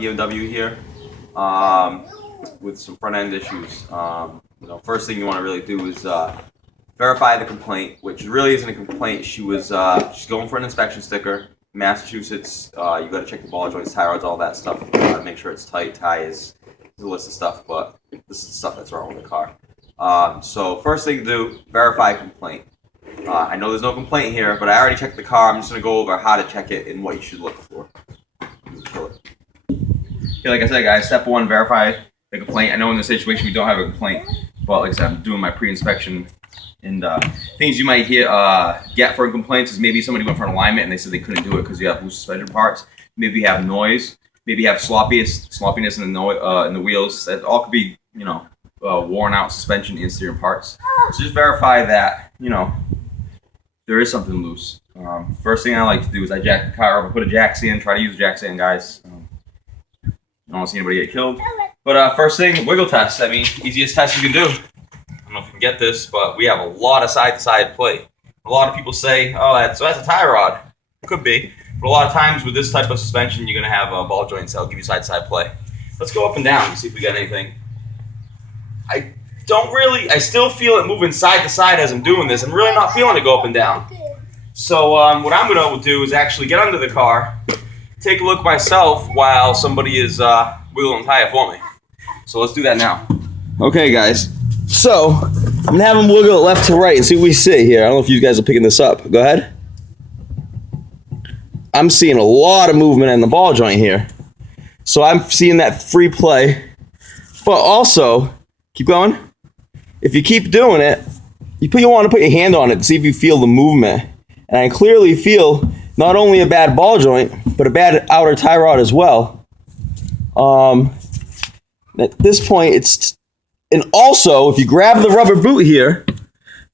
BMW here with some front end issues. First thing you want to really do is verify the complaint, which really isn't a complaint. She's going for an inspection sticker. Massachusetts, you got to check the ball joints, tie rods, all that stuff. Make sure it's tight. Tires, there's a list of stuff, but this is the stuff that's wrong with the car. So first thing to do, verify complaint. I know there's no complaint here, but I already checked the car. I'm just going to go over how to check it and what you should look for. Okay, like I said, guys, step one, verify the complaint. I know in this situation we don't have a complaint, but like I said, I'm doing my pre-inspection. And things you might get for complaints is maybe somebody went for an alignment and they said they couldn't do it because you have loose suspension parts. Maybe you have noise. Maybe you have sloppiness in the wheels. That all could be, worn out suspension and steering parts. So just verify that, there is something loose. First thing I like to do is I jack the car up, I put a jack stand, try to use a jack stand, guys. I don't want to see anybody get killed. But first thing, wiggle test. I mean, easiest test you can do. I don't know if you can get this, but we have a lot of side-to-side play. A lot of people say, oh, that's a tie rod. It could be. But a lot of times with this type of suspension, you're going to have ball joints that'll give you side-to-side play. Let's go up and down and see if we got anything. I still feel it moving side to side as I'm doing this. I'm really not feeling it go up and down. So what I'm going to do is actually get under the car, take a look myself while somebody is wiggling the tire for me. So let's do that now. Okay, guys. So I'm going to have them wiggle it left to right and see what we see here. I don't know if you guys are picking this up. Go ahead. I'm seeing a lot of movement in the ball joint here. So I'm seeing that free play. But also, keep going. If you keep doing it, you want to put your hand on it to see if you feel the movement. And I clearly feel not only a bad ball joint, but a bad outer tie rod as well. At this point, and also, if you grab the rubber boot here,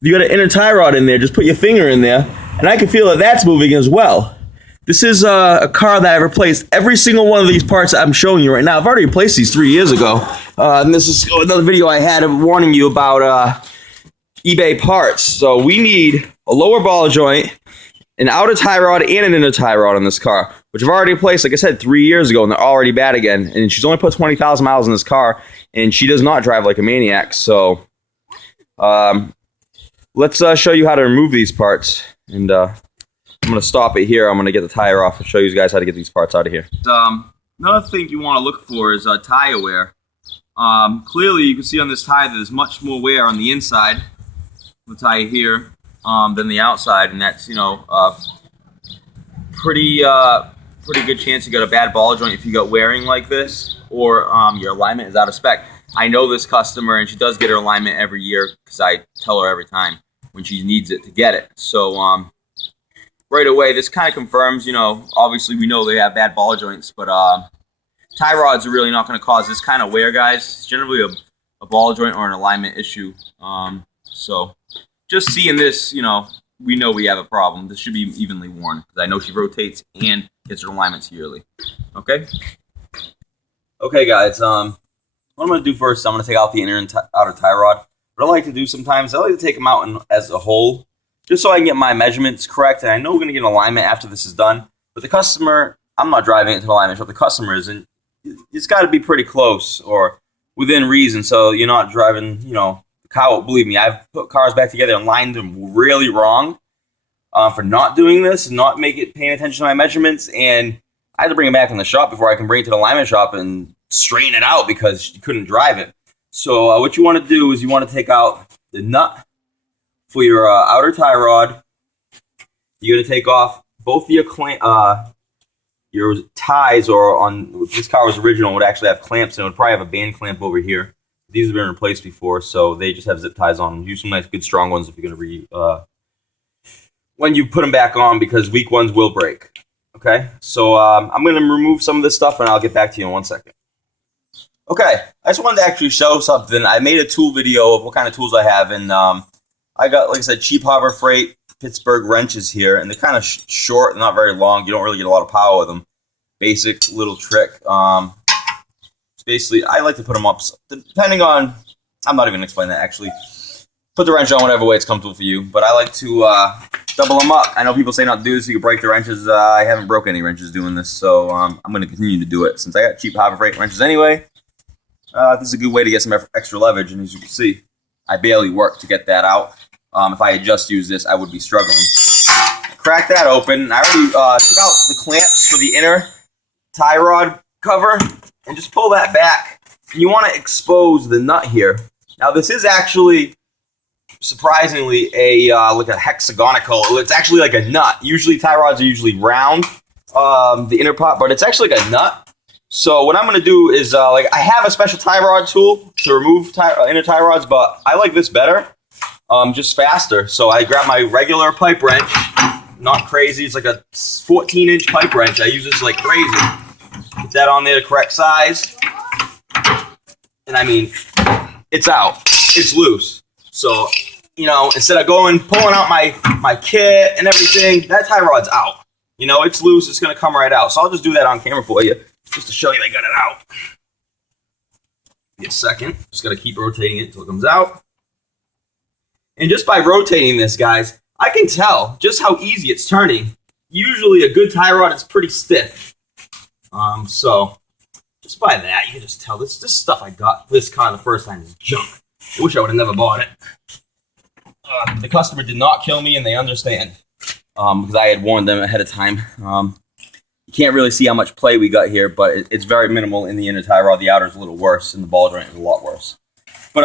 you got an inner tie rod in there, just put your finger in there, and I can feel that that's moving as well. This is a car that I replaced every single one of these parts I'm showing you right now. I've already replaced these 3 years ago. And this is another video I had warning you about eBay parts. So we need a lower ball joint, an outer tie rod, and an inner tie rod on this car, which I've already replaced, like I said, 3 years ago, and they're already bad again. And she's only put 20,000 miles in this car, and she does not drive like a maniac. So let's show you how to remove these parts. And I'm going to stop it here. I'm going to get the tire off and show you guys how to get these parts out of here. Another thing you want to look for is tire wear. Clearly, you can see on this tire that there's much more wear on the inside of the tire here than the outside, and that's pretty good chance you got a bad ball joint if you got wearing like this, or your alignment is out of spec. I know this customer, and she does get her alignment every year because I tell her every time when she needs it to get it. So right away, this kind of confirms, obviously we know they have bad ball joints, but tie rods are really not going to cause this kind of wear, guys. It's generally a ball joint or an alignment issue. So just seeing this, we know we have a problem. This should be evenly worn because I know she rotates and gets her alignments yearly. Okay? Okay, guys. What I'm going to do first, I'm going to take out the inner and outer tie rod. What I like to do sometimes, I like to take them out as a whole, just so I can get my measurements correct. And I know we're going to get an alignment after this is done. But the customer, I'm not driving it to the alignment, but the customer is, and it's got to be pretty close or within reason. So you're not driving, the car. Believe me, I've put cars back together and lined them really wrong for not doing this, not paying attention to my measurements. And I had to bring it back in the shop before I can bring it to the alignment shop and straighten it out because you couldn't drive it. So what you want to do is you want to take out the nut for your outer tie rod. You're going to take off both your ties, or if this car was original, would actually have clamps, and it would probably have a band clamp over here. These have been replaced before, so they just have zip ties on them. Use some nice, good, strong ones if you're going to when you put them back on, because weak ones will break. Okay, so I'm going to remove some of this stuff, and I'll get back to you in 1 second. Okay, I just wanted to actually show something. I made a tool video of what kind of tools I have, and I got, like I said, cheap Harbor Freight Pittsburgh wrenches here, and they're kind of short and not very long. You don't really get a lot of power with them. Basic little trick. Basically, I like to put them up, depending on, I'm not even going to explain that, actually. Put the wrench on whatever way it's comfortable for you, but I like to double them up. I know people say not to do this, you can break the wrenches. I haven't broke any wrenches doing this, so I'm going to continue to do it. Since I got cheap Harbor Freight wrenches anyway, this is a good way to get some extra leverage, and as you can see, I barely worked to get that out. If I had just used this, I would be struggling. Crack that open. I already took out the clamps for the inner tie rod cover, and just pull that back. You want to expose the nut here. Now this is actually, surprisingly, like a hexagonical. It's actually like a nut. Usually tie rods are usually round, the inner part, but it's actually like a nut. So what I'm going to do is, like, I have a special tie rod tool to remove inner tie rods, but I like this better, just faster. So I grab my regular pipe wrench, not crazy. It's like a 14-inch pipe wrench. I use this like crazy. Get that on there, the correct size, and I mean, it's out. It's loose. So, you know, instead of pulling out my kit and everything, that tie rod's out. You know, it's loose. It's going to come right out. So I'll just do that on camera for you, just to show you I got it out. Give me a second. Just got to keep rotating it until it comes out. And just by rotating this, guys, I can tell just how easy it's turning. Usually a good tie rod is pretty stiff. So just by that, you can just tell this stuff I got this car the first time is junk. I wish I would have never bought it. The customer did not kill me, and they understand, because I had warned them ahead of time. You can't really see how much play we got here, but it's very minimal in the inner tie rod. The outer is a little worse, and the ball joint is a lot worse. But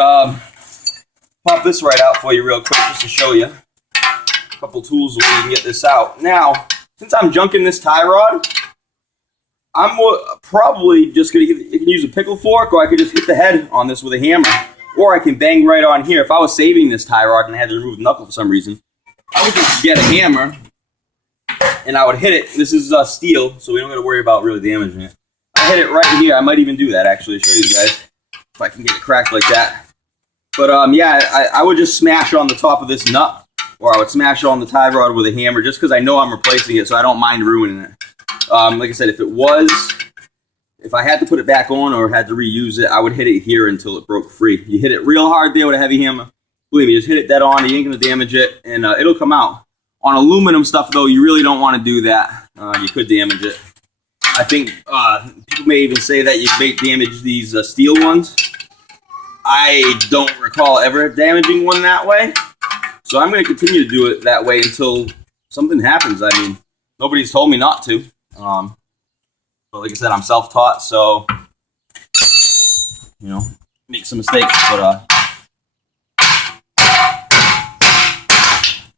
pop this right out for you real quick, just to show you a couple tools where you can get this out. Now, since I'm junking this tie rod, I'm probably just going to you can use a pickle fork, or I could just hit the head on this with a hammer. Or I can bang right on here. If I was saving this tie rod and I had to remove the knuckle for some reason, I would just get a hammer and I would hit it. This is steel, so we don't got to worry about really damaging it. I hit it right here. I might even do that actually to show you guys if I can get it cracked like that. But yeah, I would just smash on the top of this nut, or I would smash on the tie rod with a hammer, just because I know I'm replacing it, so I don't mind ruining it. Like I said, if I had to put it back on or had to reuse it, I would hit it here until it broke free. You hit it real hard there with a heavy hammer. Believe me, just hit it dead on. You ain't going to damage it, and it'll come out. On aluminum stuff, though, you really don't want to do that. You could damage it. I think people may even say that you may damage these steel ones. I don't recall ever damaging one that way. So I'm going to continue to do it that way until something happens. I mean, nobody's told me not to. But like I said, I'm self-taught, so, you know, make some mistakes, but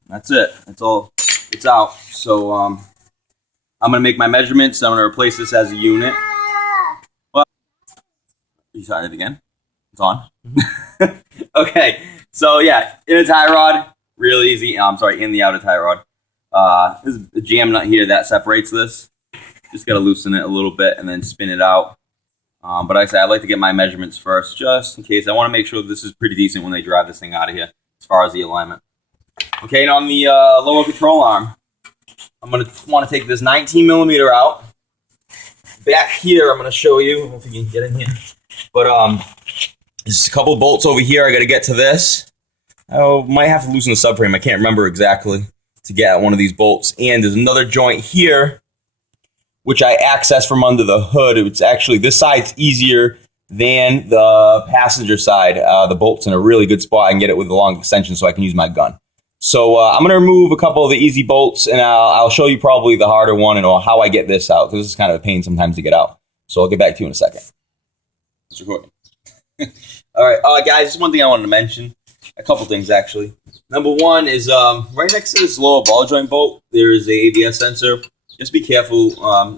that's it. That's all. It's out. So I'm going to make my measurements. I'm going to replace this as a unit. Well, you tried it again? It's on. Okay. So yeah, inner tie rod, real easy. I'm sorry, in the outer tie rod. This is the jam nut here that separates this. Just got to loosen it a little bit and then spin it out. But like I said, I'd like to get my measurements first, just in case. I want to make sure this is pretty decent when they drive this thing out of here, as far as the alignment. Okay, and on the lower control arm, I'm going to want to take this 19 millimeter out. Back here, I'm going to show you. I don't know if you can get in here. But there's a couple bolts over here. I got to get to this. I might have to loosen the subframe. I can't remember exactly to get at one of these bolts. And there's another joint here, which I access from under the hood. It's actually, this side's easier than the passenger side. The bolt's in a really good spot. I can get it with a long extension so I can use my gun. So I'm going to remove a couple of the easy bolts, and I'll show you probably the harder one and how I get this out, because this is kind of a pain sometimes to get out. So I'll get back to you in a second. It's recording. All right, guys, just one thing I wanted to mention. A couple things, actually. Number one is right next to this lower ball joint bolt, there is a ABS sensor. Just be careful,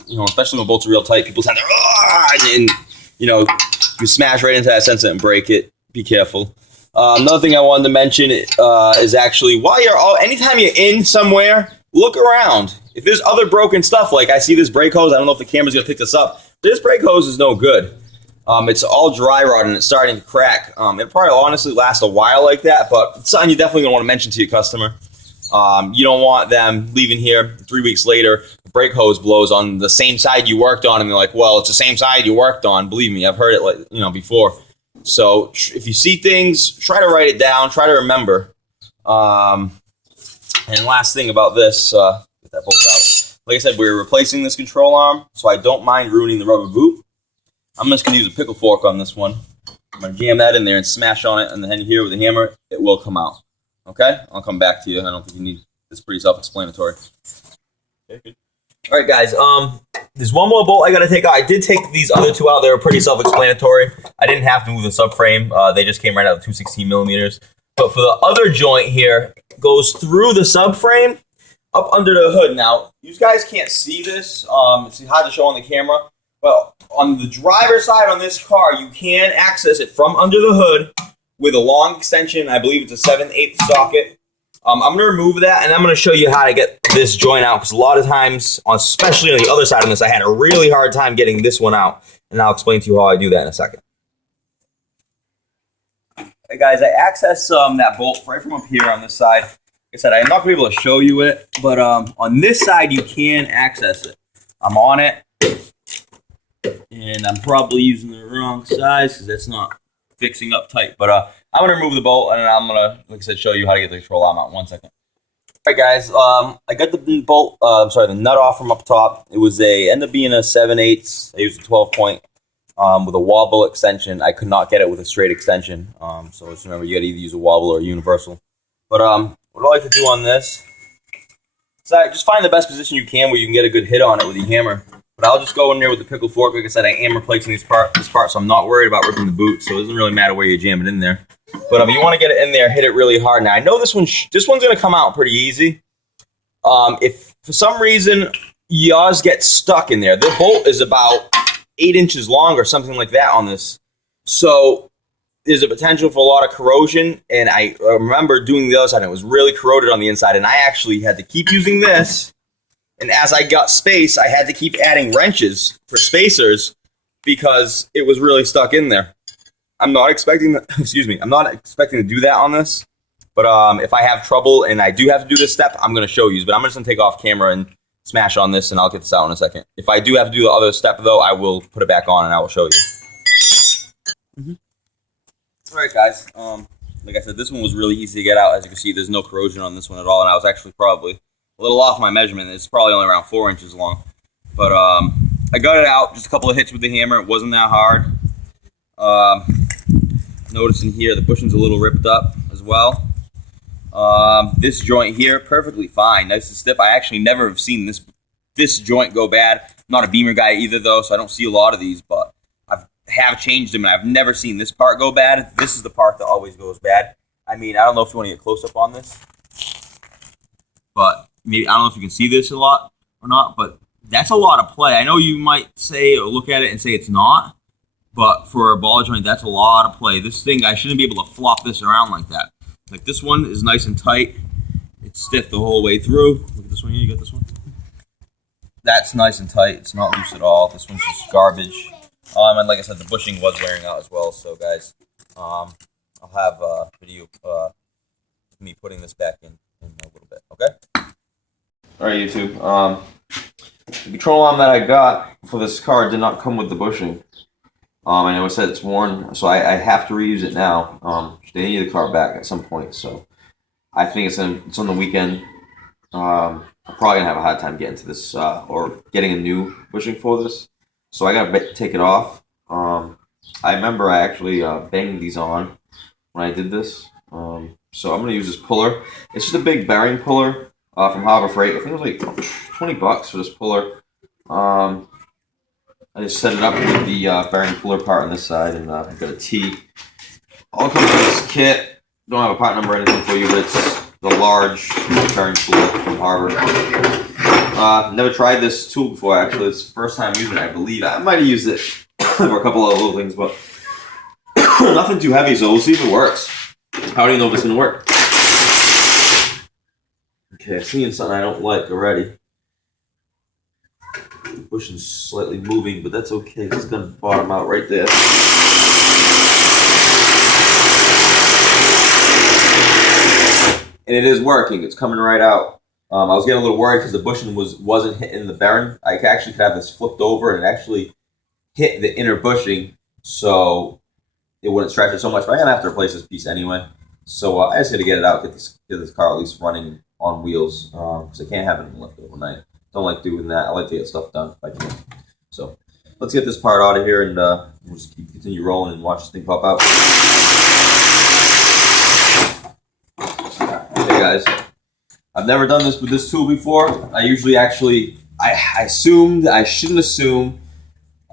you know, especially when bolts are real tight. People sound there, and you know, you smash right into that sensor and break it. Be careful. Another thing I wanted to mention is actually while anytime you're in somewhere, look around. If there's other broken stuff, like I see this brake hose, I don't know if the camera's gonna pick this up. This brake hose is no good. It's all dry rot and it's starting to crack. It probably honestly lasts a while like that, but it's something you definitely gonna want to mention to your customer. You don't want them leaving here 3 weeks later, the brake hose blows on the same side you worked on, and they're like, well, it's the same side you worked on. Believe me, I've heard it, like, you know, before. So if you see things, try to write it down, try to remember. And last thing about this, get that bolt out. Like I said, we're replacing this control arm, so I don't mind ruining the rubber boot. I'm just going to use a pickle fork on this one. I'm going to jam that in there and smash on it, and then here with the hammer, it will come out. Okay? I'll come back to you. I don't think you need, it's pretty self-explanatory. Okay, good. All right, guys. There's one more bolt I got to take out. I did take these other two out. They were pretty self-explanatory. I didn't have to move the subframe. They just came right out of 216 millimeters. But for the other joint here, it goes through the subframe up under the hood. Now, you guys can't see this. It's hard to show on the camera. But on the driver's side on this car, you can access it from under the hood with a long extension. I believe it's a 7/8 socket. I'm going to remove that, and I'm going to show you how to get this joint out, because a lot of times, especially on the other side of this, I had a really hard time getting this one out, and I'll explain to you how I do that in a second. Hey guys, I access that bolt right from up here on this side. Like I said, I'm not going to be able to show you it, but on this side, you can access it. I'm on it, and I'm probably using the wrong size because that's not fixing up tight, but I'm going to remove the bolt, and I'm going to, like I said, show you how to get the control arm out in 1 second. All right, guys, I got the bolt, the nut off from up top. It was ended up being a 7/8. I used a 12-point with a wobble extension. I could not get it with a straight extension, so just remember, you got to either use a wobble or a universal. But what I like to do on this is just find the best position you can where you can get a good hit on it with your hammer. But I'll just go in there with the pickle fork. Like I said, I am replacing this part, so I'm not worried about ripping the boot, so it doesn't really matter where you jam it in there. But you want to get it in there, hit it really hard. Now, I know this one's going to come out pretty easy. If for some reason yours gets stuck in there, the bolt is about 8 inches long or something like that on this. So there's a potential for a lot of corrosion, and I remember doing the other side, and it was really corroded on the inside, and I actually had to keep using this. And as I got space, I had to keep adding wrenches for spacers because it was really stuck in there. I'm not expecting that, I'm not expecting to do that on this. But if I have trouble and I do have to do this step, I'm going to show you. But I'm just going to take off camera and smash on this, and I'll get this out in a second. If I do have to do the other step, though, I will put it back on and I will show you. All right, guys. Like I said, this one was really easy to get out. As you can see, there's no corrosion on this one at all, and I was actually probably a little off my measurement. It's probably only around 4 inches long. But I got it out, just a couple of hits with the hammer. It wasn't that hard. Noticing here, the bushing's a little ripped up as well. This joint here, perfectly fine, nice and stiff. I actually never have seen this joint go bad. I'm not a beamer guy either, though, so I don't see a lot of these, but I have changed them, and I've never seen this part go bad. This is the part that always goes bad. I mean, I don't know if you want to get close up on this, but maybe, I don't know if you can see this a lot or not, but that's a lot of play. I know you might say or look at it and say it's not, but for a ball joint, that's a lot of play. This thing, I shouldn't be able to flop this around like that. Like this one is nice and tight. It's stiff the whole way through. Look at this one here. You got this one? That's nice and tight. It's not loose at all. This one's just garbage. And like I said, the bushing was wearing out as well. So guys, I'll have a video of me putting this back in a little bit. Okay? All right, YouTube. The control arm that I got for this car did not come with the bushing. I know it said it's worn, so I have to reuse it now. They need the car back at some point, so I think it's on the weekend. I'm probably gonna have a hard time getting to this or getting a new bushing for this, so I gotta take it off. I remember I actually banged these on when I did this, so I'm gonna use this puller. It's just a big bearing puller from Harbor Freight. I think it was like $20 for this puller. I just set it up with the bearing puller part on this side, and I've got a T. All comes in this kit. Don't have a part number or anything for you, but it's the large bearing puller from Harbor. Never tried this tool before, actually. It's the first time using it, I believe. I might have used it for a couple of little things, but nothing too heavy, so we'll see if it works. How do you know if it's going to work? Okay, I'm seeing something I don't like already. The bushing's slightly moving, but that's okay. It's going to bottom out right there. And it is working. It's coming right out. I was getting a little worried because the bushing wasn't hitting the bearing. I actually could have this flipped over and it actually hit the inner bushing, so it wouldn't stretch it so much. But I'm going to have to replace this piece anyway. So I just got to get it out, get this car at least running on wheels, because I can't have it left overnight. Don't like doing that. I like to get stuff done if I can. So let's get this part out of here, and we'll just continue rolling and watch this thing pop out. Okay, guys. I've never done this with this tool before. I usually I assumed, I shouldn't assume,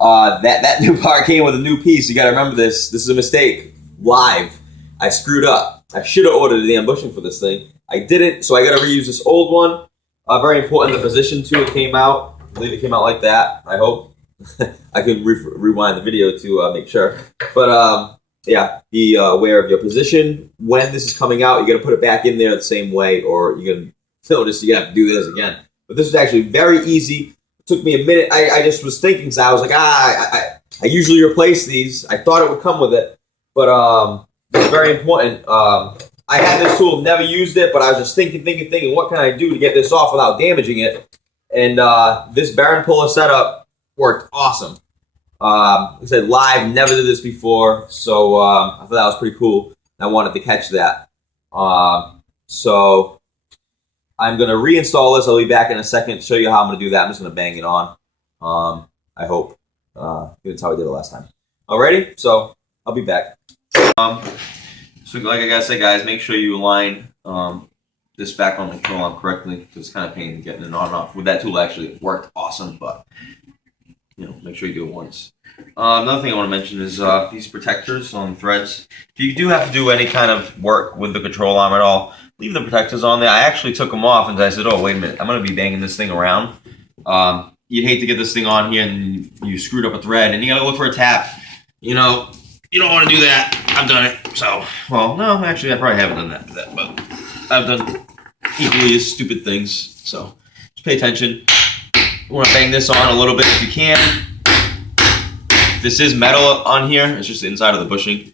that new part came with a new piece. You got to remember this. This is a mistake. Live. I screwed up. I should have ordered a damn bushing for this thing. I didn't, so I got to reuse this old one. Very important, the position too. It came out. I believe it came out like that. I hope. I can rewind the video to make sure. But yeah, be aware of your position. When this is coming out, you got to put it back in there the same way, or you're going to notice you have to do this again. But this is actually very easy. It took me a minute. I just was thinking, so I was like, I usually replace these. I thought it would come with it, but it's very important. I had this tool, never used it, but I was just thinking, what can I do to get this off without damaging it? And this bearing puller setup worked awesome. Like I said, live, never did this before, so I thought that was pretty cool. I wanted to catch that. So I'm going to reinstall this. I'll be back in a second to show you how I'm going to do that. I'm just going to bang it on. I hope. That's how I did it last time. Alrighty, so I'll be back. So like I gotta say, guys, make sure you align this back on the control arm correctly, because it's kind of pain getting it on and off. With that tool, actually, it worked awesome, but you know, make sure you do it once. Another thing I want to mention is these protectors on threads. If you do have to do any kind of work with the control arm at all, leave the protectors on there. I actually took them off, and I said, oh, wait a minute, I'm going to be banging this thing around. You'd hate to get this thing on here, and you screwed up a thread, and you got to look for a tap. You know, you don't want to do that. I've done it. So, well, no, actually, I probably haven't done that, but I've done equally as stupid things. So, just pay attention. You want to bang this on a little bit if you can. This is metal on here. It's just the inside of the bushing.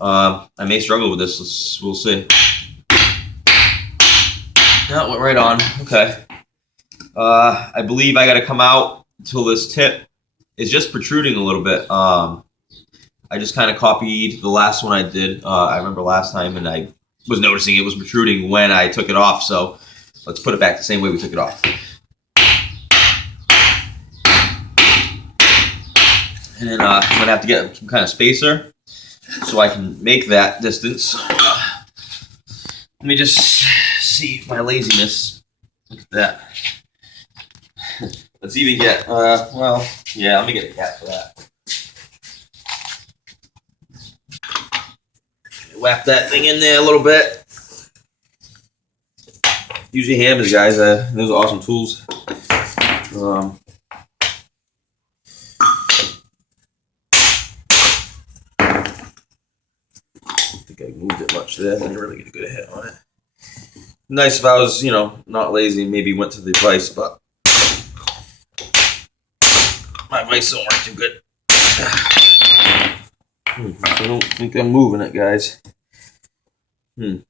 I may struggle with this. We'll see. That went right on. Okay. I believe I got to come out until this tip is just protruding a little bit. I just kind of copied the last one I did. I remember last time, and I was noticing it was protruding when I took it off. So let's put it back the same way we took it off. And then I'm going to have to get some kind of spacer so I can make that distance. Let me just see my laziness. Look at that. Let's even get, well, yeah, let me get a cap for that. Whap that thing in there a little bit. Use your hammers, guys. Those are awesome tools. I think I moved it much there. I didn't really get a good hit on it. Nice if I was, you know, not lazy and maybe went to the vise, but my vise don't work too good. I don't think I'm moving it, guys. It's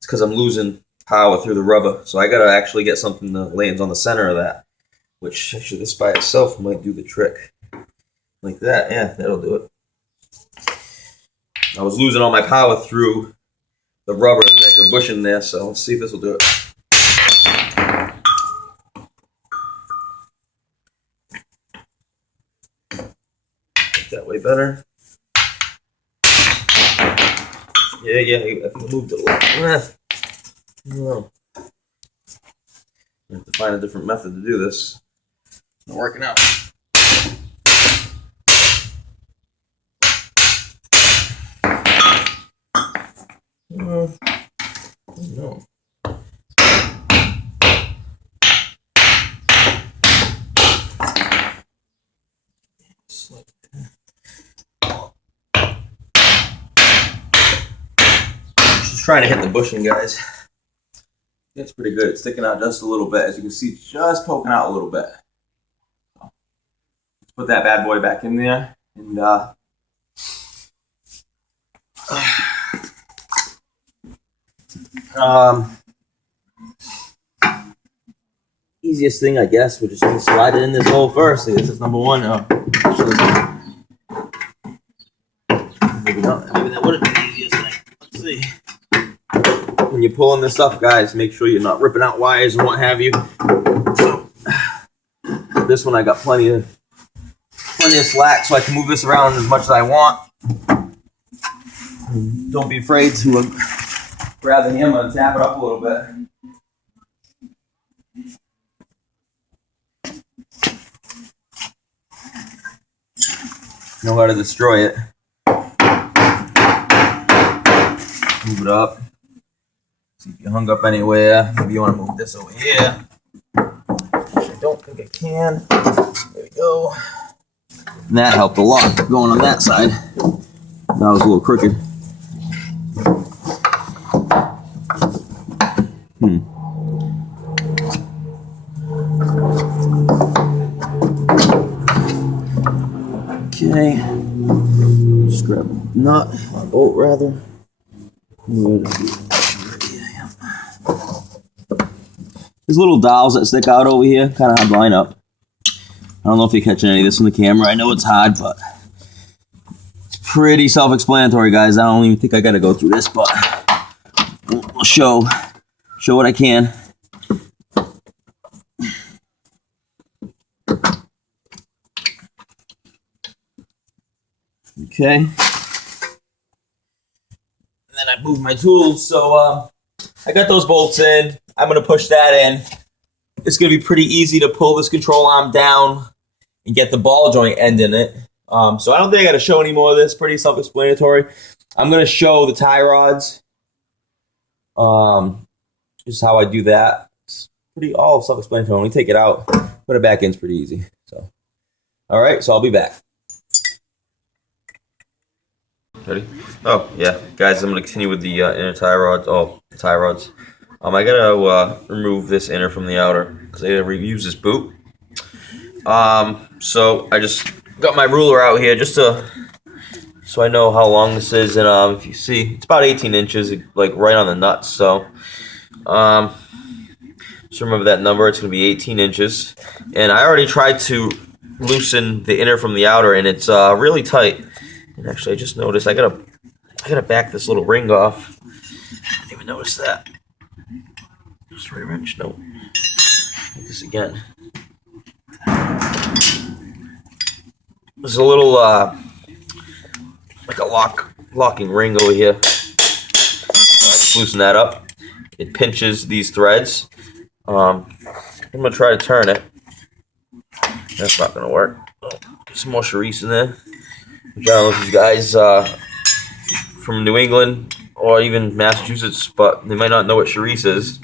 because I'm losing power through the rubber, so I gotta actually get something that lands on the center of that, which actually this by itself might do the trick. Like that, yeah, that'll do it. I was losing all my power through the rubber, there's like a bush in there, so let's see if this will do it. That way better. Yeah, I think I moved it a little. No. I have to find a different method to do this. It's not working out. No. Just trying to hit the bushing, guys. It's pretty good. It's sticking out just a little bit. As you can see, it's just poking out a little bit. So, let's put that bad boy back in there. And easiest thing, I guess, would just be to slide it in this hole first. This is number one. Maybe not. Maybe that wouldn't be the easiest thing. Let's see. When you're pulling this stuff, guys, make sure you're not ripping out wires and what have you. So, this one I got plenty of slack, so I can move this around as much as I want. Don't be afraid to grab the hammer and tap it up a little bit. Know how to destroy it. Move it up. See if you hung up anywhere. Maybe you want to move this over here. Which I don't think I can. There we go. And that helped a lot going on that side. That was a little crooked. Okay. Just grab a nut, a bolt rather. There's little dowels that stick out over here, kind of hard to line up. I don't know if you're catching any of this on the camera. I know it's hard, but it's pretty self-explanatory, guys. I don't even think I got to go through this, but I'll show what I can. Okay. And then I moved my tools, so I got those bolts in. I'm going to push that in. It's going to be pretty easy to pull this control arm down and get the ball joint end in it. So I don't think I got to show any more of this. Pretty self-explanatory. I'm going to show the tie rods. Just how I do that. It's pretty all self-explanatory. When we take it out, put it back in, it's pretty easy. So, all right, so I'll be back. Ready? Oh, yeah. Guys, I'm going to continue with the inner tie rods. Oh, the tie rods. I got to remove this inner from the outer because I got to reuse this boot. So I just got my ruler out here just so I know how long this is. And if you see, it's about 18 inches, like right on the nuts. So just remember that number. It's going to be 18 inches. And I already tried to loosen the inner from the outer, and it's really tight. And actually, I just noticed I gotta back this little ring off. I didn't even notice that. Straight wrench, no. Like this again. There's a little like a locking ring over here. So I just loosen that up. It pinches these threads. I'm gonna try to turn it. That's not gonna work. Some more charisse in there. Which I don't know if you guys from New England or even Massachusetts, but they might not know what charisse is.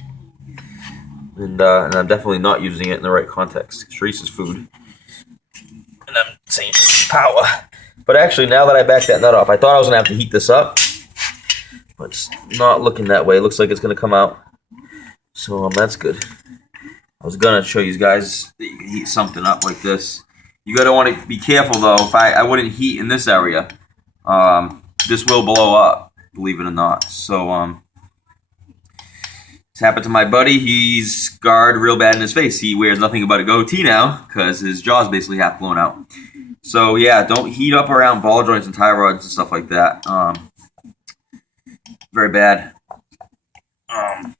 And I'm definitely not using it in the right context. Charisse is food. And I'm saying power. But actually, now that I backed that nut off, I thought I was going to have to heat this up. But it's not looking that way. It looks like it's going to come out. So that's good. I was going to show you guys that you can heat something up like this. You gotta want to be careful though. If I wouldn't heat in this area, this will blow up. Believe it or not. So this happened to my buddy. He's scarred real bad in his face. He wears nothing but a goatee now because his jaw's basically half blown out. So yeah, don't heat up around ball joints and tie rods and stuff like that. Very bad.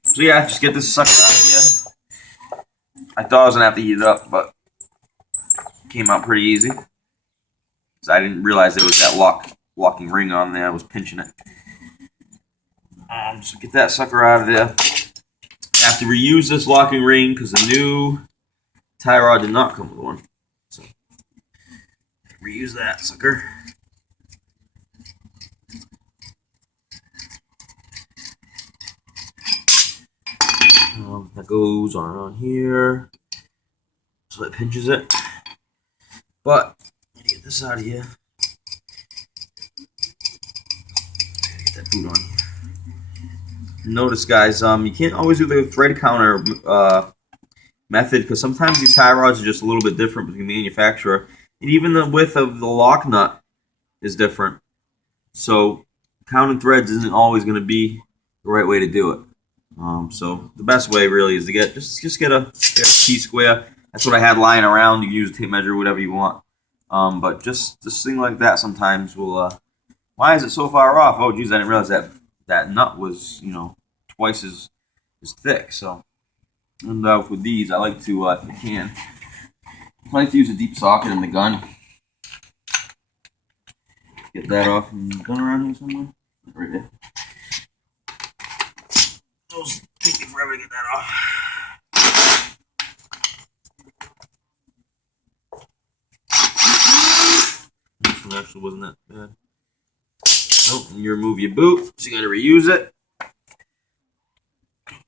So yeah, just get this sucker out of here. I thought I was gonna have to heat it up, but came out pretty easy. So I didn't realize there was that locking ring on there. I was pinching it. Just get that sucker out of there. I have to reuse this locking ring because the new tie rod did not come with one. So reuse that sucker. That goes on here. So it pinches it. But I gotta get this out of here. Gotta get that boot on here. Notice, guys, you can't always do the thread counter method because sometimes these tie rods are just a little bit different between the manufacturer, and even the width of the lock nut is different. So counting threads isn't always going to be the right way to do it. So the best way really is to get just get a T-square. That's what I had lying around. You can use a tape measure, whatever you want. But just this thing like that sometimes will. Why is it so far off? Oh, geez, I didn't realize that that nut was, you know, twice as thick. So, and with these, I like to, if I can, I like to use a deep socket in the gun. Get that off. And the gun around here somewhere, right there. Those take me forever to get that off. This one actually wasn't that bad. Oh, and you remove your boot, so you got to reuse it.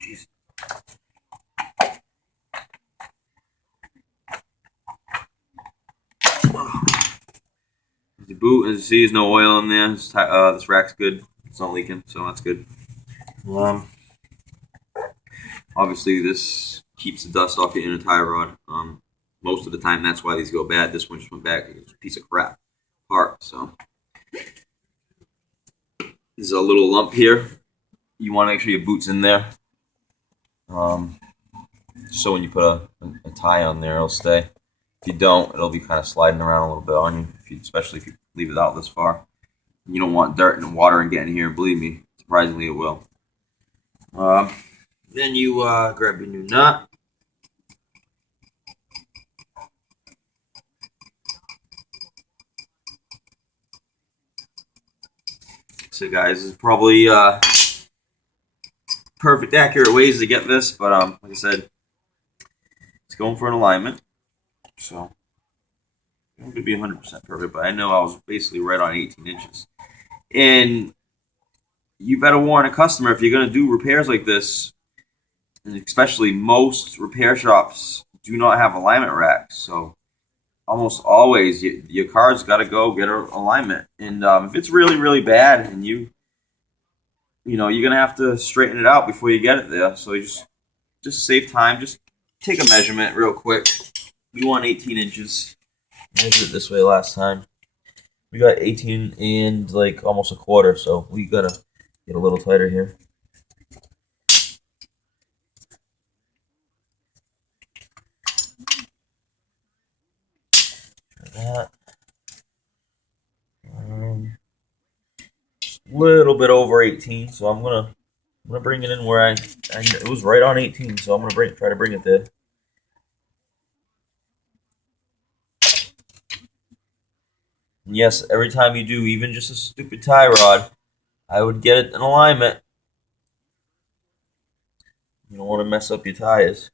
Jeez. The boot, as you see, there's no oil in there. This rack's good. It's not leaking, so that's good. Obviously, this keeps the dust off your inner tie rod. Most of the time, that's why these go bad. This one just went back. It's a piece of crap part. So there's a little lump here. You want to make sure your boot's in there. So when you put a tie on there, it'll stay. If you don't, it'll be kind of sliding around a little bit on you, especially if you leave it out this far. You don't want dirt and water and getting here, and believe me, surprisingly it will. Then you grab your new nut. So guys, this is probably perfect, accurate ways to get this, but like I said, it's going for an alignment. So I'm going to be 100% perfect, but I know I was basically right on 18 inches. And you better warn a customer if you're going to do repairs like this, and especially most repair shops do not have alignment racks. So almost always your car's got to go get an alignment. And if it's really, really bad and you know, you're going to have to straighten it out before you get it there. So you just save time. Just take a measurement real quick. We want 18 inches. I measured it this way last time. We got 18 and like almost a quarter, so we got to get a little tighter here. That. A little bit over 18, so I'm gonna bring it in where it was right on 18, so I'm gonna try to bring it there. And yes, every time you do even just a stupid tie rod, I would get it in alignment. You don't want to mess up your tires.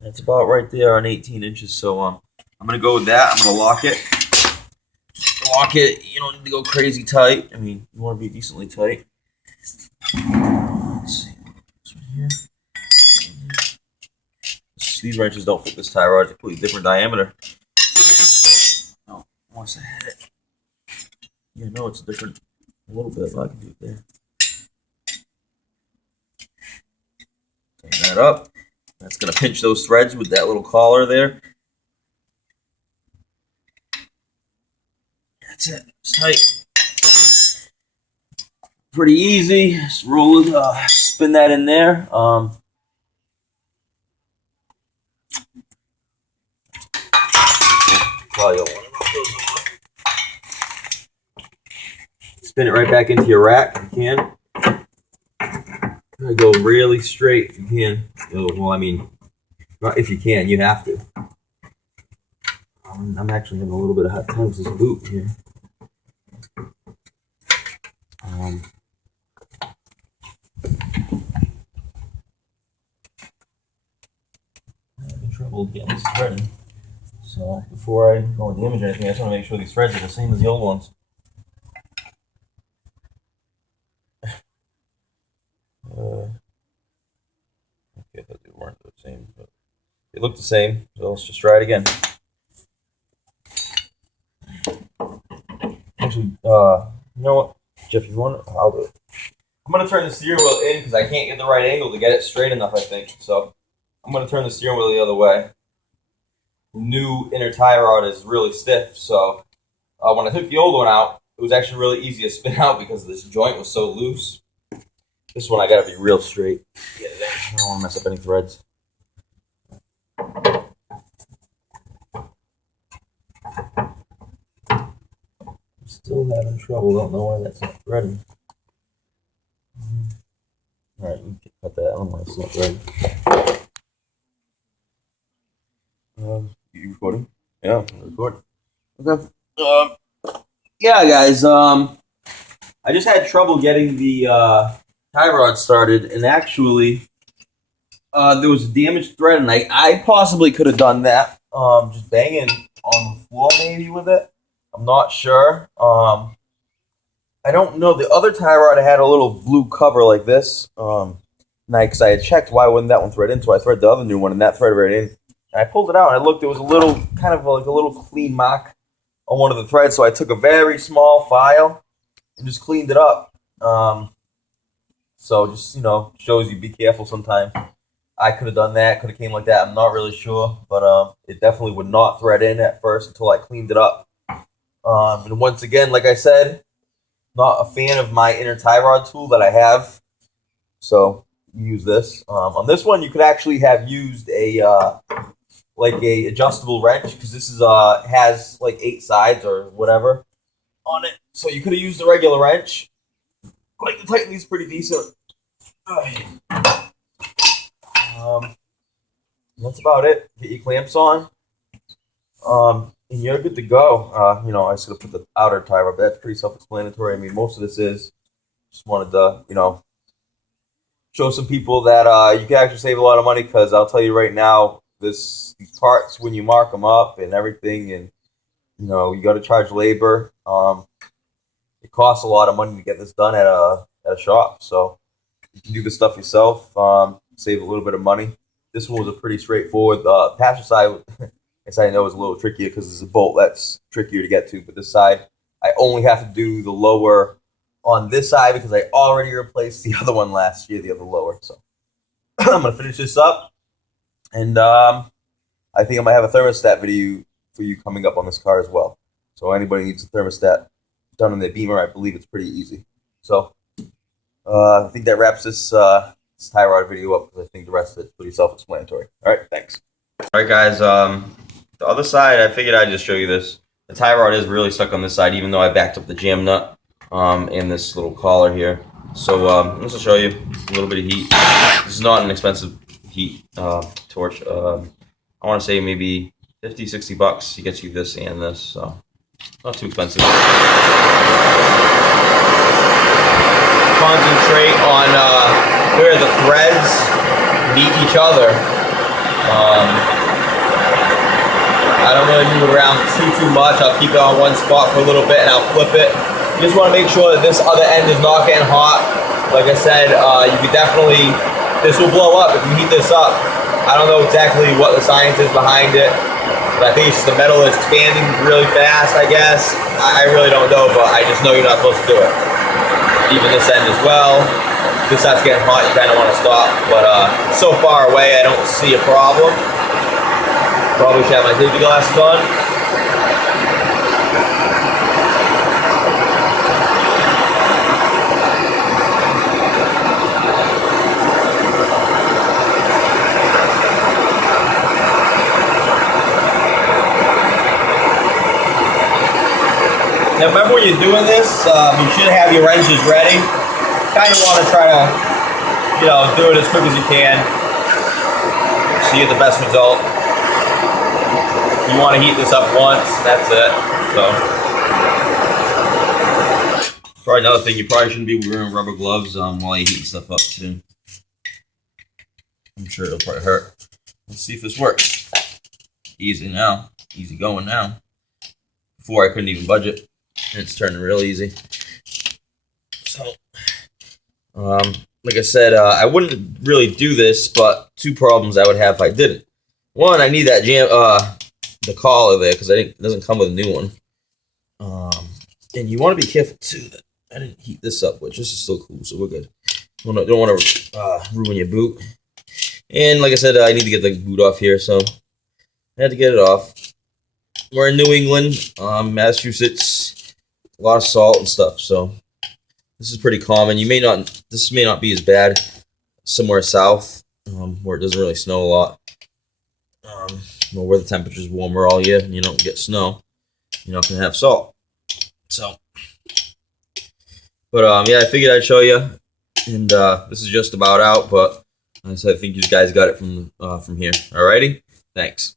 That's about right there on 18 inches, so I'm gonna go with that. I'm gonna lock it. Lock it. You don't need to go crazy tight. I mean, you want to be decently tight. Let's see. This one here. These wrenches don't fit this tie rod. It's a completely different diameter. Oh, once I had it. Yeah, no, it's different a little bit, but I can do it there. Tighten that up. That's going to pinch those threads with that little collar there. That's it. It's tight. Pretty easy. Just roll it, spin that in there. Spin it right back into your rack if you can. Try to go really straight if you can. Well, I mean, if you can, you have to. I'm actually having a little bit of hard time with this boot here. I'm having trouble getting this threaded. So before I go with the image or anything, I just want to make sure these threads are the same as the old ones. Okay, I thought they weren't the same, but they look the same, so let's just try it again. Actually, you know what, Jeff, you want to, I'll do it. I'm going to turn the steering wheel in because I can't get the right angle to get it straight enough, I think. So I'm going to turn the steering wheel the other way. The new inner tie rod is really stiff, so when I took the old one out, it was actually really easy to spin out because this joint was so loose. This one I gotta be real straight. I don't want to mess up any threads. I'm still having trouble. Don't know why that's not threading. Oh, that's not right. You recording? Yeah, I'm recording. Okay. Yeah, guys. I just had trouble getting the tie rod started, and actually, there was a damaged thread, and I possibly could have done that. Just banging on the floor maybe with it. I'm not sure. I don't know. The other tie rod had a little blue cover like this. Because I had checked why wouldn't that one thread in, so I threaded the other new one, and that threaded right in. And I pulled it out, and I looked. There was a little, kind of like a little clean mark on one of the threads. So I took a very small file and just cleaned it up. So just shows you be careful sometimes. I could have done that. Could have came like that. I'm not really sure, but it definitely would not thread in at first until I cleaned it up. And once again, like I said, not a fan of my inner tie rod tool that I have. So use this. On this one, you could actually have used a adjustable wrench, because this is has like 8 sides or whatever on it. So you could have used a regular wrench. Like to tighten these pretty decent. That's about it. Get your clamps on. And you're good to go. I just gotta put the outer tie rod, but that's pretty self-explanatory. I mean, most of this is just wanted to, show some people that you can actually save a lot of money, because I'll tell you right now, these parts, when you mark them up and everything, and you got to charge labor. It costs a lot of money to get this done at a shop, so you can do this stuff yourself. Save a little bit of money. This one was a pretty straightforward. Passenger side, I know is a little trickier because there's a bolt that's trickier to get to, but this side I only have to do the lower on this side because I already replaced the other one last year, the other lower. So I'm gonna finish this up, and I think I might have a thermostat video for you coming up on this car as well. So anybody needs a thermostat done on their Beamer, I believe it's pretty easy. So I think that wraps this tie rod video up, because I think the rest of it's pretty self-explanatory. All right, thanks. All right, guys. The other side, I figured I'd just show you this. The tie rod is really stuck on this side, even though I backed up the jam nut and this little collar here. So let's just show you a little bit of heat. This is not an expensive heat torch. I want to say maybe 50, 60 bucks. He gets you this and this, so not too expensive. Concentrate on where the threads meet each other. I don't really move it around too much. I'll keep it on one spot for a little bit and I'll flip it. You just want to make sure that this other end is not getting hot. Like I said, you could definitely, this will blow up if you heat this up. I don't know exactly what the science is behind it, but I think it's just the metal is expanding really fast, I guess. I really don't know, but I just know you're not supposed to do it. Even this end as well. If this starts getting hot, you kind of want to stop, but so far away, I don't see a problem. Probably should have my safety glasses on. Now remember, when you're doing this, you should have your wrenches ready. Kind of want to try to, do it as quick as you can, so you get the best result. You want to heat this up once, that's it. So, probably another thing, you probably shouldn't be wearing rubber gloves while you heat stuff up too. I'm sure it'll probably hurt. Let's see if this works. Easy now, easy going now. Before I couldn't even budget, and it's turning real easy. So, like I said, I wouldn't really do this, but 2 problems I would have if I didn't. One, I need that the collar there, because it doesn't come with a new one. And you want to be careful too that I didn't heat this up, which this is still cool, so we're good. Don't want to ruin your boot. And like I said, I need to get the boot off here, so I had to get it off. We're in New England, Massachusetts, a lot of salt and stuff, so this is pretty common. This may not be as bad somewhere south, where it doesn't really snow a lot. Where the temperature's warmer all year and you don't get snow, you're not gonna have salt. So, but yeah, I figured I'd show you, and this is just about out. But So I think you guys got it from here. Alrighty, thanks.